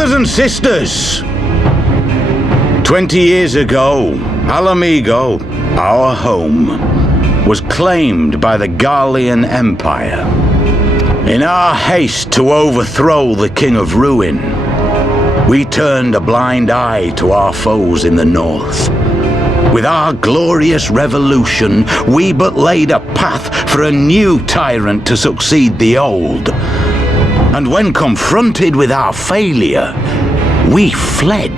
Brothers and sisters, 20 years ago, Alamigo, our home, was claimed by the Garlean Empire. In our haste to overthrow the King of Ruin, we turned a blind eye to our foes in the north. With our glorious revolution, we but laid a path for a new tyrant to succeed the old. And when confronted with our failure, we fled.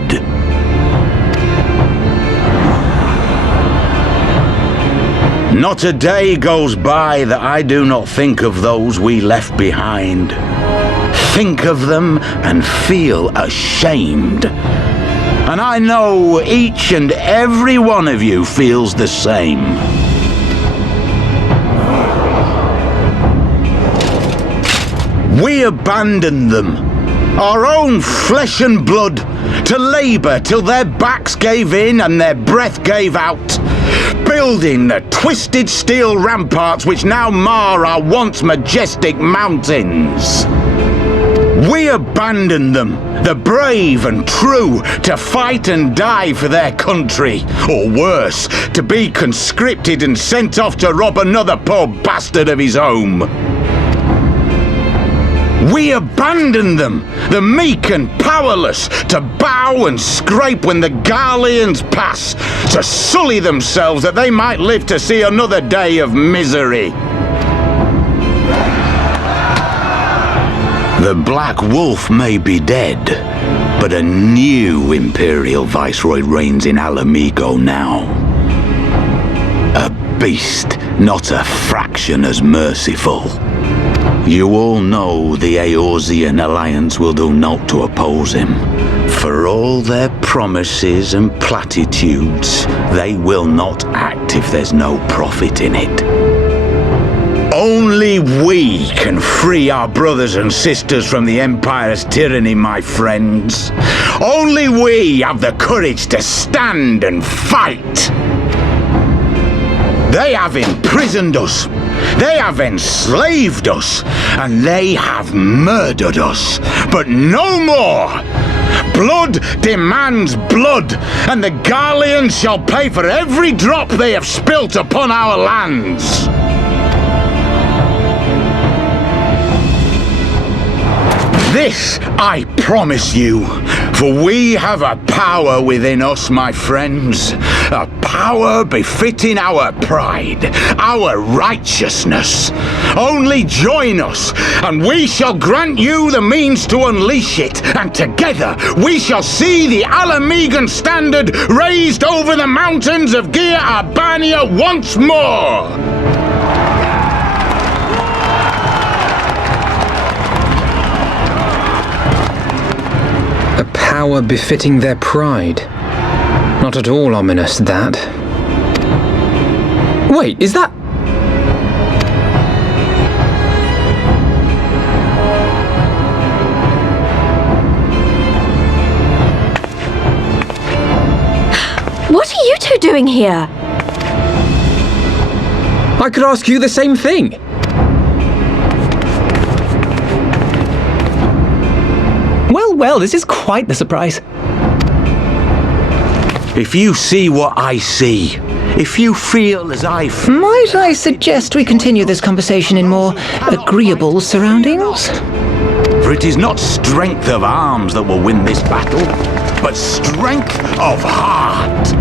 Not a day goes by that I do not think of those we left behind. Think of them and feel ashamed. And I know each and every one of you feels the same. We abandoned them, our own flesh and blood, to labor till their backs gave in and their breath gave out, building the twisted steel ramparts which now mar our once majestic mountains. We abandoned them, the brave and true, to fight and die for their country, or worse, to be conscripted and sent off to rob another poor bastard of his home. We abandoned them, the meek and powerless, to bow and scrape when the Garleans pass, to sully themselves that they might live to see another day of misery. The Black Wolf may be dead, but a new Imperial Viceroy reigns in Alamigo now. A beast, not a fraction as merciful. You all know the Eorzean Alliance will do naught to oppose him. For all their promises and platitudes, they will not act if there's no profit in it. Only we can free our brothers and sisters from the Empire's tyranny, my friends. Only we have the courage to stand and fight. They have imprisoned us, they have enslaved us, and they have murdered us. But no more! Blood demands blood, and the Garleans shall pay for every drop they have spilt upon our lands. This I promise you, for we have a power within us, my friends, a power befitting our pride, our righteousness. Only join us, and we shall grant you the means to unleash it, and together we shall see the Alamigan standard raised over the mountains of Gia Albania once more. A power befitting their pride. Not at all ominous, that. Wait, is that... What are you two doing here? I could ask you the same thing. Well, this is quite the surprise. If you see what I see, if you feel as I feel... Might I suggest we continue this conversation in more agreeable surroundings? For it is not strength of arms that will win this battle, but strength of heart.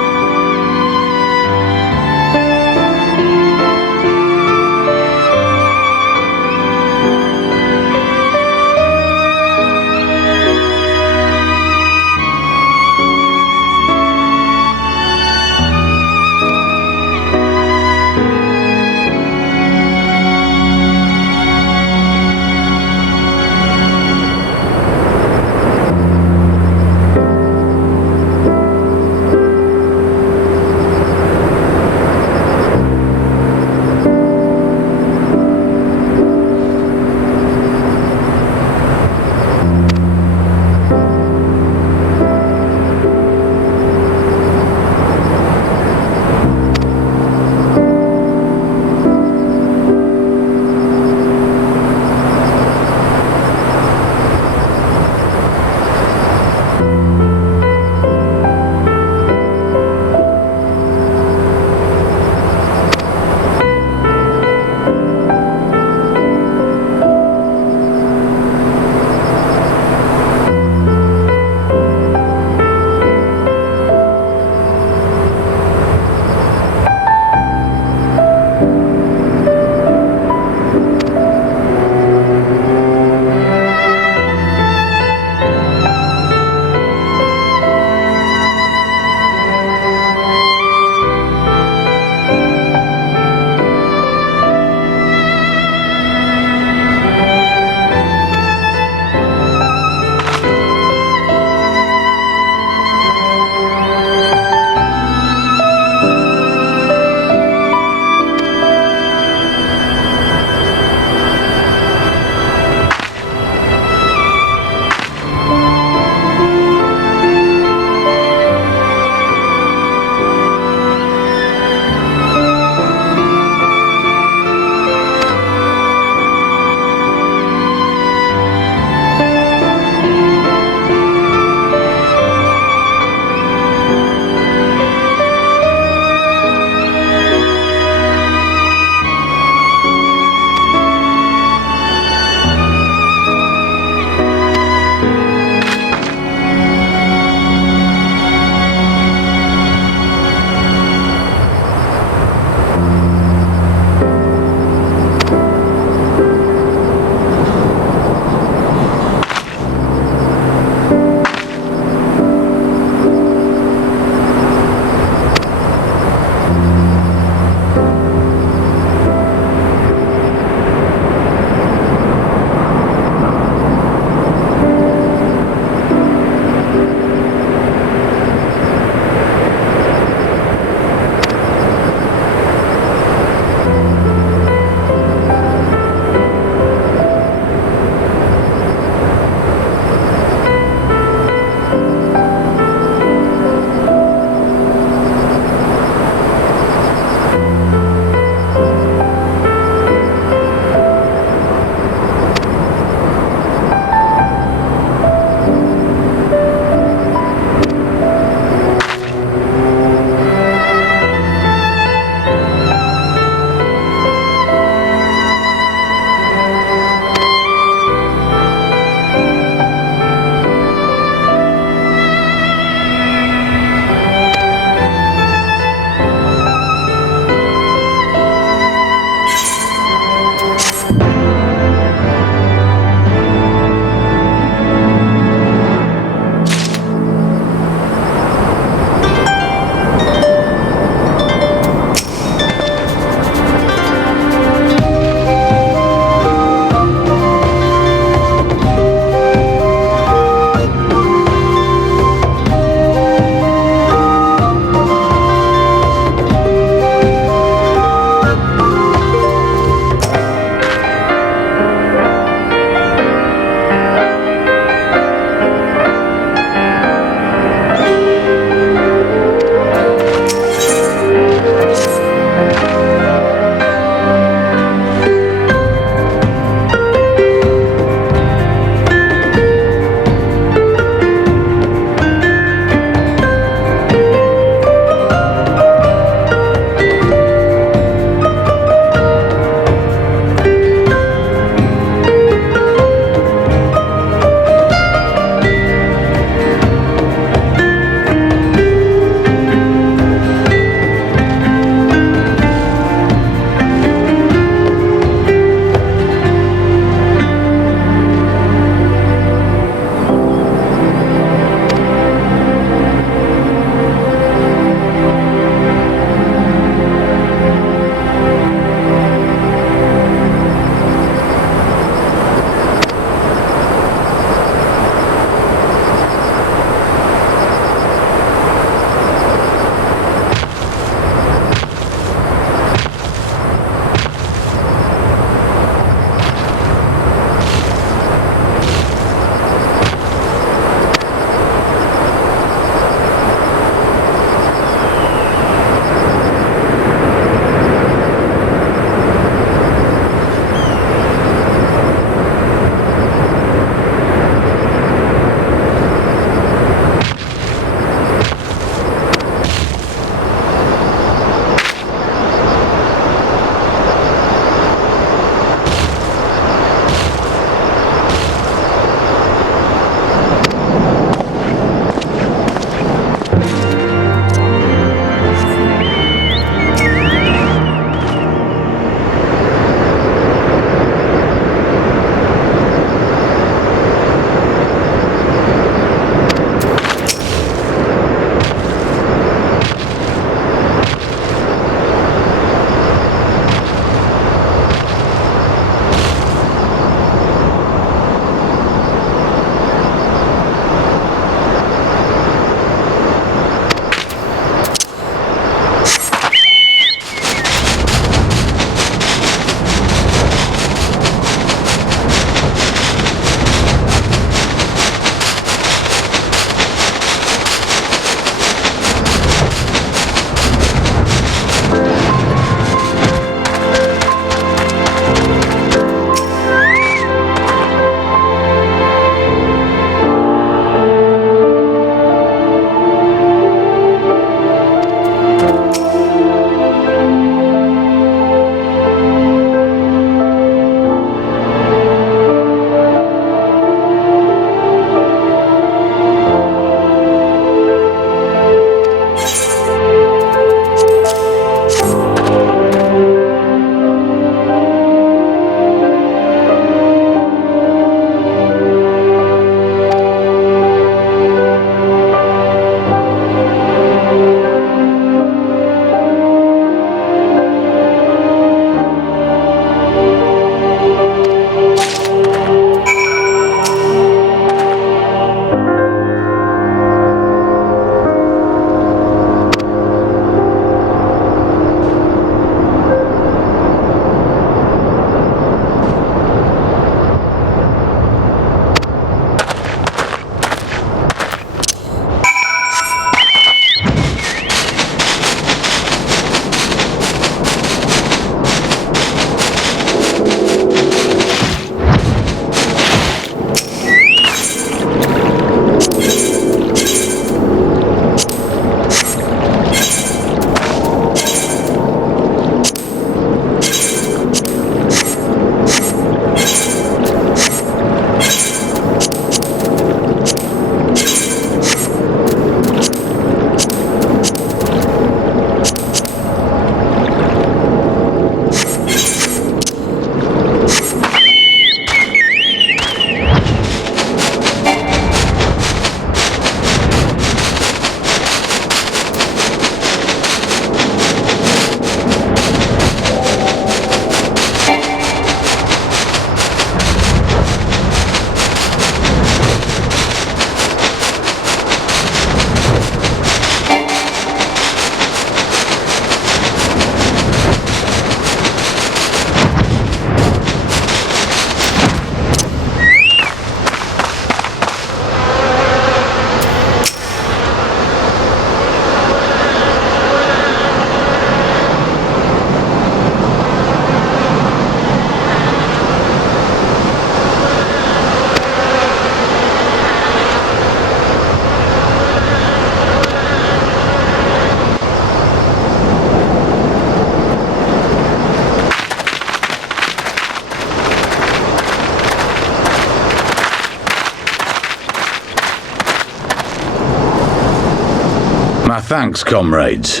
Thanks, comrades.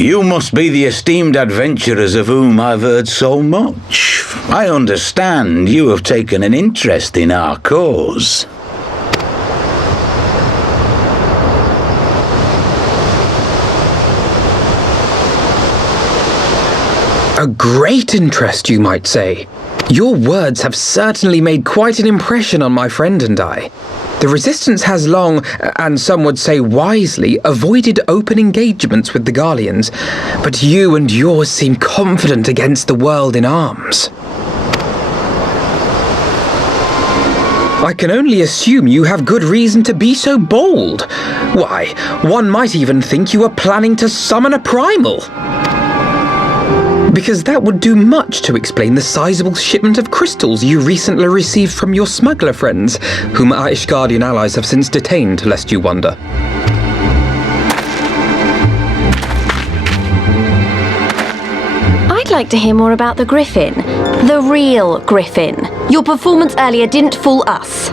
You must be the esteemed adventurers of whom I've heard so much. I understand you have taken an interest in our cause. A great interest, you might say. Your words have certainly made quite an impression on my friend and I. The Resistance has long, and some would say wisely, avoided open engagements with the Garleans, but you and yours seem confident against the world in arms. I can only assume you have good reason to be so bold. Why, one might even think you are planning to summon a primal. Because that would do much to explain the sizable shipment of crystals you recently received from your smuggler friends, whom our Ishgardian allies have since detained, lest you wonder. I'd like to hear more about the Griffin. The real Griffin. Your performance earlier didn't fool us.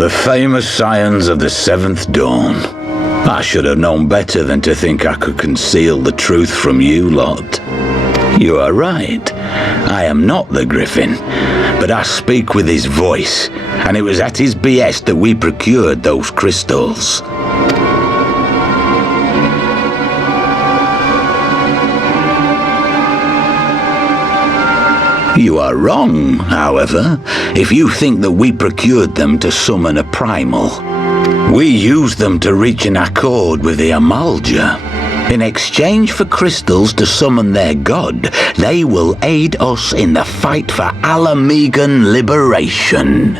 The famous scions of the Seventh Dawn. I should have known better than to think I could conceal the truth from you lot. You are right. I am not the Griffin, but I speak with his voice, and it was at his behest that we procured those crystals. You are wrong, however, if you think that we procured them to summon a primal. We used them to reach an accord with the Amalja. In exchange for crystals to summon their god, they will aid us in the fight for Alamegan liberation.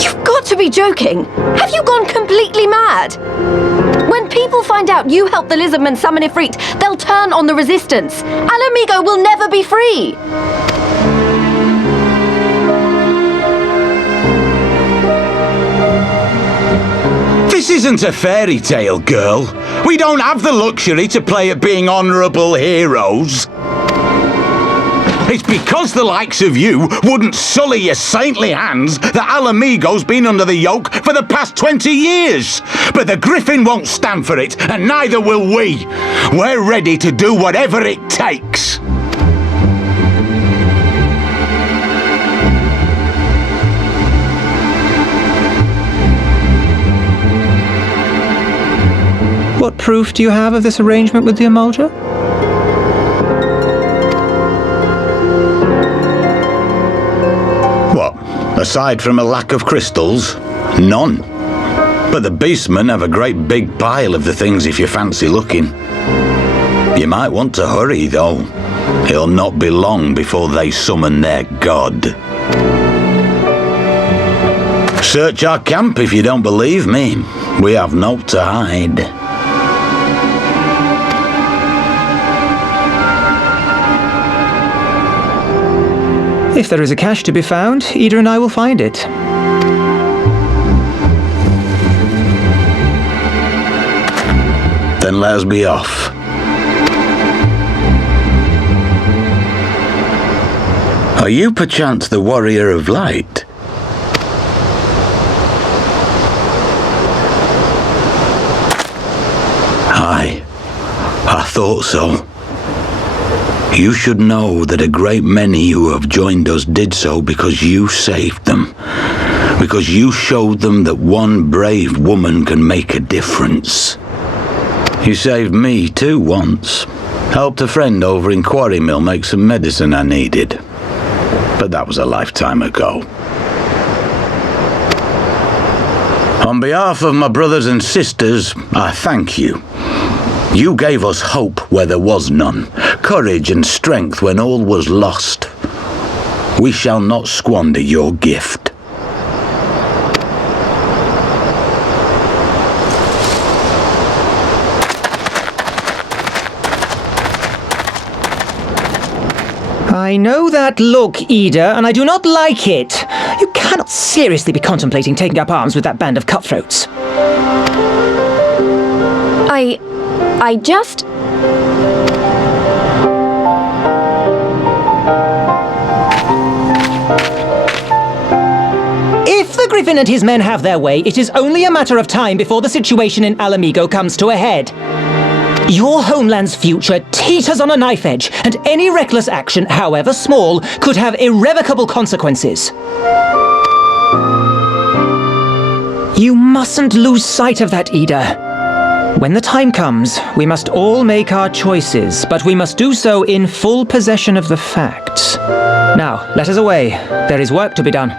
You've got to be joking! Have you gone completely mad? When people find out you helped the Lizardmen summon Ifrit, they'll turn on the Resistance. Alamigo will never be free! This isn't a fairy tale, girl. We don't have the luxury to play at being honourable heroes. It's because the likes of you wouldn't sully your saintly hands that Alamigo's been under the yoke for the past 20 years. But the Griffin won't stand for it, and neither will we. We're ready to do whatever it takes. What proof do you have of this arrangement with the Amalja? What? Aside from a lack of crystals? None. But the beastmen have a great big pile of the things if you fancy looking. You might want to hurry, though. It'll not be long before they summon their god. Search our camp if you don't believe me. We have naught to hide. If there is a cache to be found, Ida and I will find it. Then let us be off. Are you perchance the Warrior of Light? Aye, I thought so. You should know that a great many who have joined us did so because you saved them. Because you showed them that one brave woman can make a difference. You saved me too once. Helped a friend over in Quarry Mill make some medicine I needed. But that was a lifetime ago. On behalf of my brothers and sisters, I thank you. You gave us hope where there was none, courage and strength when all was lost. We shall not squander your gift. I know that look, Ida, and I do not like it. You cannot seriously be contemplating taking up arms with that band of cutthroats. I just... Griffin and his men have their way, it is only a matter of time before the situation in Alamigo comes to a head. Your homeland's future teeters on a knife edge, and any reckless action, however small, could have irrevocable consequences. You mustn't lose sight of that, Ida. When the time comes, we must all make our choices, but we must do so in full possession of the facts. Now, let us away. There is work to be done.